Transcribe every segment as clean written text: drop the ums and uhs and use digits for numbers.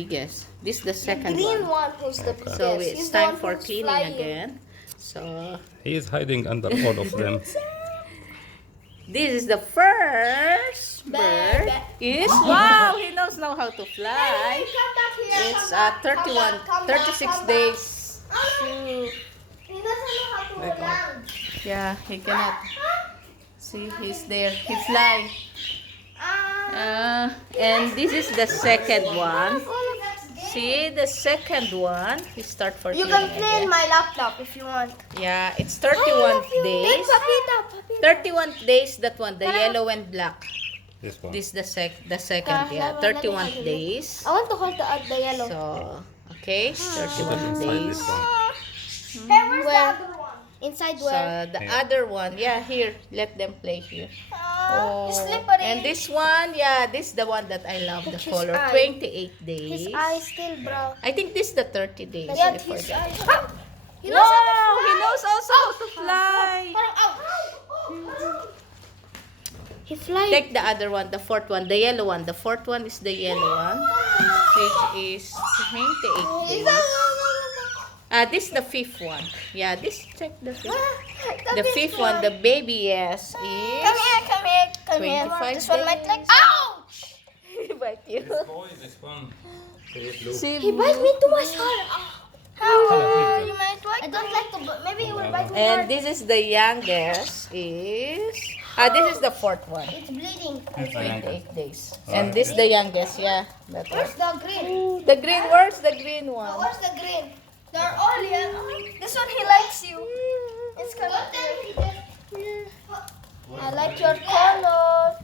biggest. This is the second green one. one who's the biggest. So it's He's time the for one who's cleaning flying. again. So He is hiding under all of them. this is the first bird. Is wow, he knows how to fly. Come back here. It's come 31, back, come 36 back. days. He doesn't know how to land. Yeah, he cannot. See, he's there. He fly. And this is the second one. See, the second one. We start for You cleaning can play in again. my laptop if you want. Yeah, it's 31 days. Papita. 31 days, that one, the yellow and black. This one. This the second, yeah. 31 days. I want to hold the yellow. So, okay, Put 31 it inside this days. one. Hey, where's the other one? Inside So, where? the other one, yeah, here. Let them play here. It's slippery. And this one, yeah, this is the one that I love, the His color. eye. 28 days. His eye still brown. I think this is the 30 days. Yeah, I his forget. eye. He No, knows how to fly. he knows also how to fly. He flies. Take the other one, the fourth one, the yellow one. The fourth one is the yellow one, which is 28 days. This is the fifth one. Yeah, this, check the fifth. The fifth one, the baby, yes, Come is... here. 25 This one might like. days. Ouch! Bite you. This one. Blue. See, He bites me too much hard. How? You might like. I don't like to. Maybe he will bite me and hard. this is the youngest, is... this is the fourth one. It's bleeding. 28 days. And this the youngest, yeah. That one. Where's the green? The green, where's the green one? Where's the green? They're all yellow. This one he likes you. It's coming. I like your color.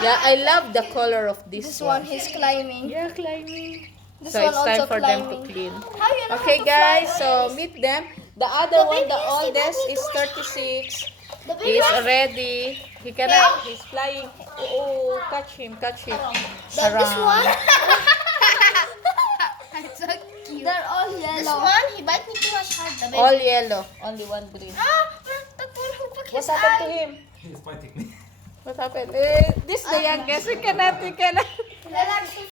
Yeah, I love the color of this, This one he's climbing. Yeah, climbing. This So one it's time also for climbing. them to clean. How you know Okay, how to guys, fly? so meet them. The other one, the baby is oldest, the is baby 36. The baby He's one? ready. He cannot. He's flying. Oh, catch him, catch him. This one? It's so cute. They're all yellow. This one, he bites me too much hard. The baby. All yellow. Only one green. That one who put What his happened to eye. him? He's fighting me. What happened? This is the youngest. We cannot. Relax,